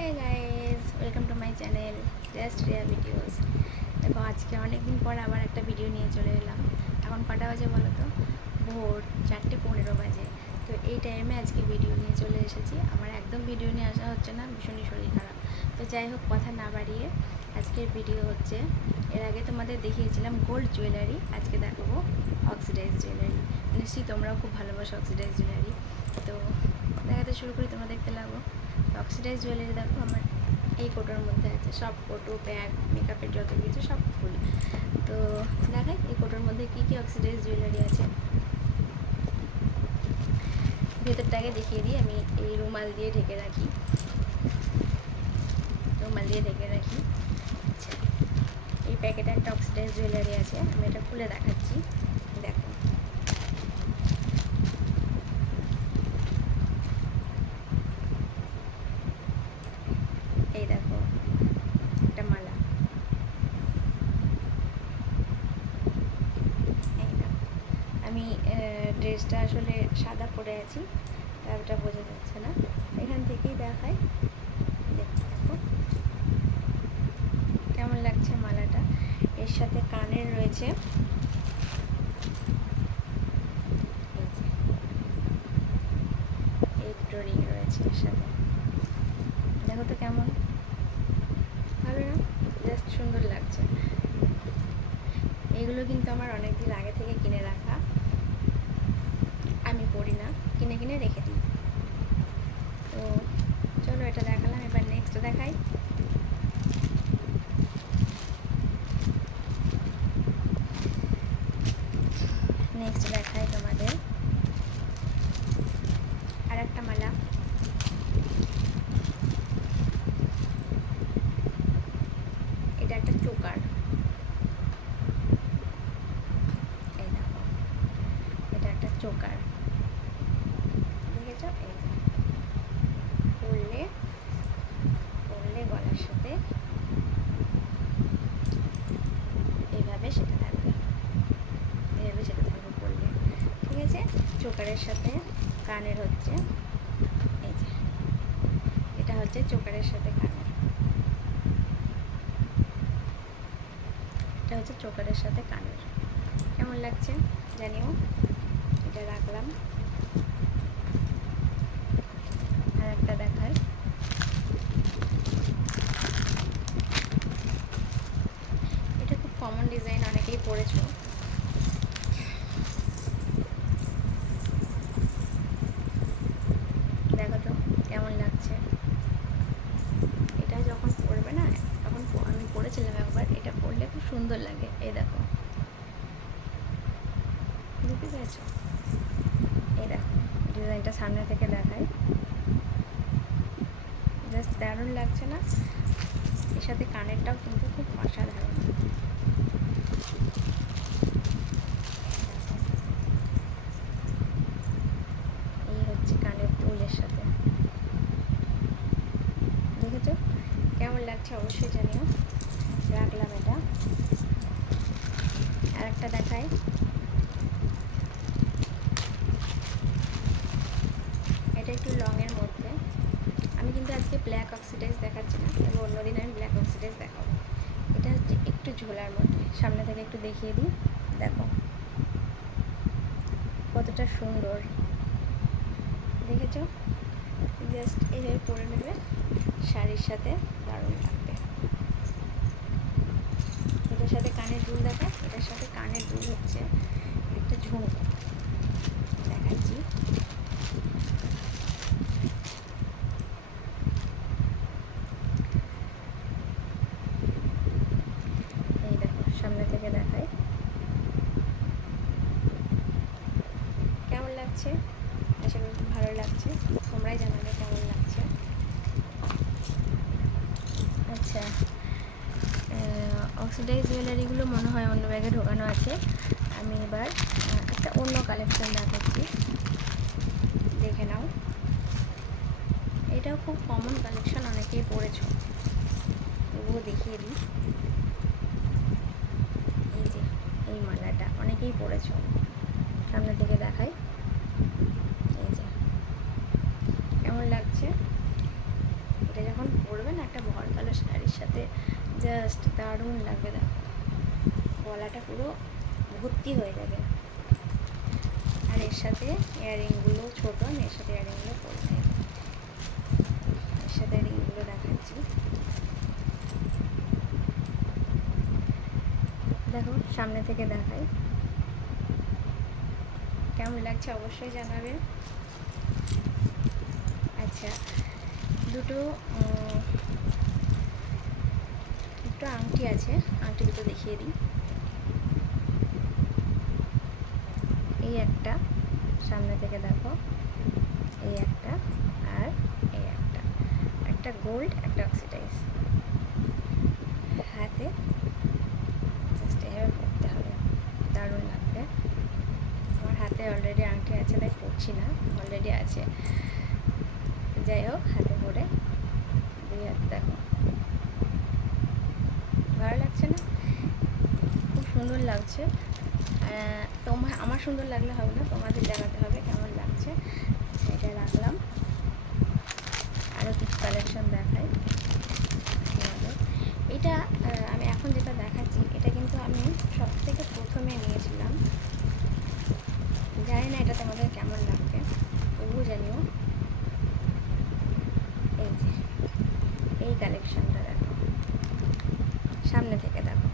Hey guys, welcome to my channel just Riya videos. দেখো, আজকে অনেক দিন পর আবার একটা ভিডিও নিয়ে চলে এলাম। এখন কটা বাজে বলো তো? ভোর 4:15 বাজে। তো এই টাইমে আজকে ভিডিও নিয়ে চলে এসেছি। আমার একদম ভিডিও নিয়ে আসা হচ্ছে না, ভীষণই শরীর খারাপ। তো যাই হোক, কথা না বাড়িয়ে আজকের ভিডিও হচ্ছে, এর আগে তোমাদের দেখিয়েছিলাম গোল্ড জুয়েলারি, আজকে দেখাবো অক্সিডাইজ জুয়েলারি। নিশ্চয়ই তোমরাও খুব ভালোবাসো অক্সিডাইজ জুয়েলারি। তো দেখাতে শুরু করি, তোমরা দেখতে লাগো। অক্সিডাইজ জুয়েলারি দেখো, আমার এই কোটোর মধ্যে আছে সব কোটো, ব্যাগ, মেকআপের যত কিছু সব ফুল। তো দেখাই এই কোটোর মধ্যে কী কী অক্সিডাইজ জুয়েলারি আছে। ভেতরটাকে দেখিয়ে দিই। আমি এই রুমাল দিয়ে ঢেকে রাখি, আচ্ছা, এই প্যাকেটে একটা অক্সিডাইজ জুয়েলারি আছে, আমি এটা খুলে দেখাচ্ছি। দেখো, এই দেখো একটা মালা, এই দেখো। আমি ড্রেসটা আসলে সাদা পরে আছি, তারটা বোঝা যাচ্ছে না, এখান থেকেই দেখাই। দেখো কেমন লাগছে মালাটা। এর সাথে কানের রয়েছে, এই দুটো রিং রয়েছে এর সাথে। দেখো তো কেমন, ভালো না? জাস্ট সুন্দর লাগছে। এগুলো কিন্তু আমার অনেক দিন আগে থেকে কিনে রাখা, আমি পড়ি না, কিনে কিনে রেখে দিই। তো চলো, এটা দেখালাম, এবার নেক্সট দেখাই। নেক্সট দেখাই তোমাদের আর একটা মালা। এটা একটা চোকার, এই দেখো, এটা একটা চোকার, দেখেছ? এই পরলে গলার সাথে এইভাবে সেটা থাকবে, পরলে, ঠিক আছে? চোকারের সাথে কানের হচ্ছে, এই যে এটা হচ্ছে চোকারের সাথে কানের, এটা হচ্ছে চোকারের সাথে কানের। কেমন লাগছে জানিও। এটা রাখলাম। আর একটা দেখাই, এটা খুব কমন ডিজাইন, অনেকেই পরেছো। দেখো তো কেমন লাগছে। এটা যখন পরবে না, তখন আমি পরেছিলাম একবার, এটা পরলে খুব সুন্দর লাগে। এই দেখো, বুঝতে পেরেছো? এই দেখো ডিজাইনটা সামনে থেকে দেখাই, জাস্ট দারুণ লাগছে না? এর সাথে কানেরটাও কিন্তু খুব অসাধারণ। এই হচ্ছে কানের দুলের সাথে, দেখেছো কেমন লাগছে? অবশ্যই জানিও। রাখলাম এটা। আর একটা দেখাই, এটা একটু লংয়ের মধ্যে। আমি কিন্তু আজকে ব্ল্যাক অক্সিডাইজ দেখাচ্ছি না, তবে অন্যদিন আমি ব্ল্যাক অক্সিডাইজ দেখাবো। এটা হচ্ছে একটু ঝোলার মধ্যে, সামনে থেকে একটু দেখিয়ে দিই। দেখো কতটা সুন্দর, দেখেছো? জাস্ট এইভাবে পরে নেবে, শাড়ির সাথে দারুণ লাগবে। এটার সাথে কানের দুল দেখা, এটার সাথে কানের দুল হচ্ছে একটা ঝুমকো, দেখাচ্ছি। এই দেখো সামনে থেকে দেখাই, কেমন লাগছে? আশা করি খুব ভালো লাগছে, তোমরাই জানাবে কেমন লাগছে। আচ্ছা, অক্সিডাইজ জুয়েলারিগুলো মনে হয় অন্য ব্যাগে ঢোকানো আছে। আমি এবার একটা অন্য কালেকশন দেখাচ্ছি, দেখে নাও। এটাও খুব কমন কালেকশন, অনেকেই পরেছো, তবুও দেখিয়ে দিই। এই যে এই মালাটা অনেকেই পরেছো, সামনে থেকে দেখাই। এই যে কেমন লাগছে, এটা যখন পরে পরবেন একটা ভরকালো শাড়ির সাথে, জাস্ট দারুণ লাগবে। দেখো গলাটা পুরো ভর্তি হয়ে যাবে। আর এর সাথে ইয়াররিংগুলো ছোটো, আমি এর সাথে ইয়াররিংগুলো পরে নেব। এর সাথে রিংগুলো দেখাচ্ছি। দেখো সামনে থেকে দেখাই, কেমন লাগছে অবশ্যই জানাবে। আচ্ছা, দুটো আংটি আছে, আংটি দুটো দেখিয়ে দিই। এই একটা, সামনে থেকে দেখো, এই একটা আর এই একটা, একটা গোল্ড একটা অক্সিডাইজ। হাতে জাস্ট এভাবে পরতে হবে, দারুণ লাগবে। আমার হাতে অলরেডি আংটি আছে তাই পরছি না, অলরেডি আছে। যাই হোক, হাতে পরে দুই হাত দেখো, ভালো লাগছে না? খুব সুন্দর লাগছে। আমার সুন্দর লাগলে হবে না, তোমাদের দেখাতে হবে কেমন লাগছে। সেটা রাখলাম। আরও কিছু কালেকশন দেখাই তোমাদের। এটা আমি এখন যেটা দেখাচ্ছি, এটা কিন্তু আমি সব থেকে প্রথমে নিয়েছিলাম। জানি না এটা তোমাদের কেমন লাগবে, তবুও জানিও। এই যে এই কালেকশনটা দেখো, সামনে থেকে দেখো,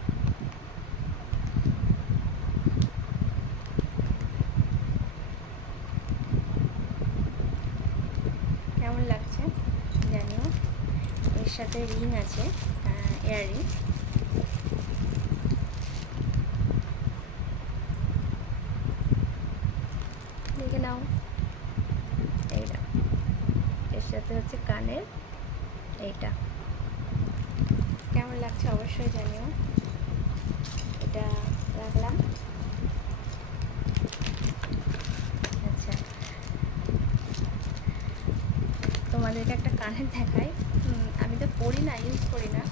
কেমন লাগছে জানিও। এর সাথে রিং আছে, ইয়াররিং। দেখে নাও, এইটা এর সাথে হচ্ছে কানের এইটা। কেমন লাগছে অবশ্যই জানিও। এটা রাখলাম। আচ্ছা, তোমাদেরকে একটা কানের দেখাই। আমি তো পরি না, ইউজ করি না,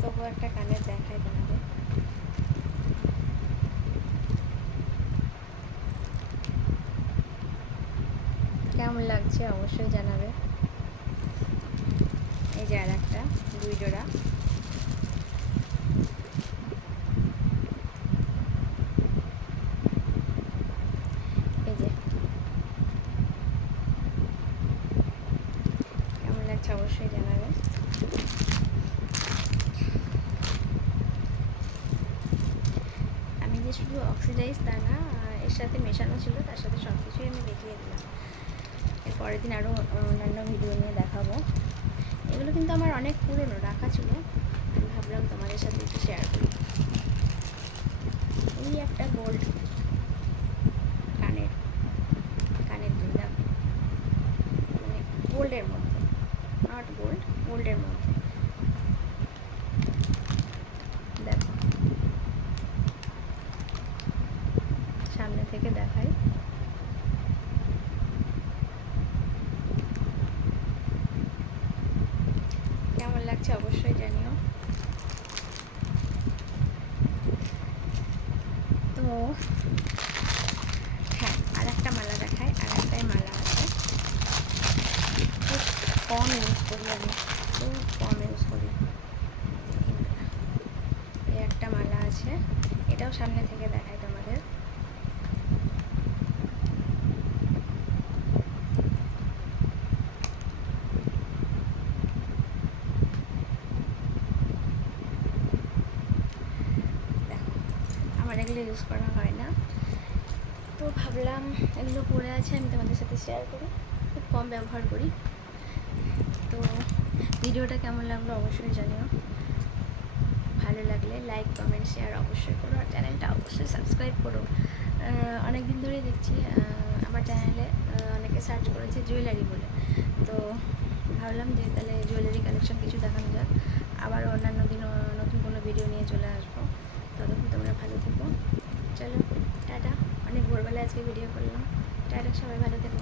তবুও একটা কানের দেখাই তোমাদের। কেমন লাগছে অবশ্যই জানাবে। এই যে আর একটা, দুই জোড়া। এই যে কেমন লাগছে অবশ্যই জানাবে। আমি যে শুধু অক্সিডাইজ তা না, এর সাথে মেশানো ছিল, তার সাথে সব কিছুই আমি দেখিয়ে দিলাম। এর পরের দিন আরও অন্যান্য ভিডিও নিয়ে দেখাবো। এগুলো কিন্তু আমার অনেক পুরনো রাখা ছিল, আমি ভাবলাম তোমাদের সাথে একটু শেয়ার করি। এই একটা গোল্ড কানের দুল, দেখো, মানে গোল্ডের মধ্যে, নট গোল্ড, গোল্ডের মধ্যে। দেখো সামনে থেকে দেখাই, কেমন লাগছে অবশ্যই জানিও। তো হ্যাঁ, আর একটা মালা দেখাই। আর একটাই মালা আছে, খুব কম ইউজ করি আমি, খুব কম ইউজ করি। এই একটা মালা আছে, এটাও সামনে থেকে দেখাই তোমাদের। দেখো, আমার এগুলো ইউজ করা হয় না, তো ভাবলাম এগুলো পড়ে আছে আমি তোমাদের সাথে শেয়ার করি। খুব কম ব্যবহার করি। তো ভিডিওটা কেমন লাগলো অবশ্যই জানিও। ভালো লাগলে লাইক কমেন্ট শেয়ার অবশ্যই করো, আর চ্যানেলটা অবশ্যই সাবস্ক্রাইব করো। অনেক দিন ধরেই দেখছি আমার চ্যানেলে অনেকে সার্চ করেছে জুয়েলারি বলে, তো ভাবলাম যে তাহলে জুয়েলারি কালেকশন কিছু দেখানো যাক। আবার অন্যান্য দিন নতুন কোনো ভিডিও নিয়ে চলে আসবো। ততক্ষণ তোমরা ভালো থেকো। চলো টাটা, অনেক ভোরবেলা আজকে ভিডিও করলাম। টাটা, সবাই ভালো থেকো।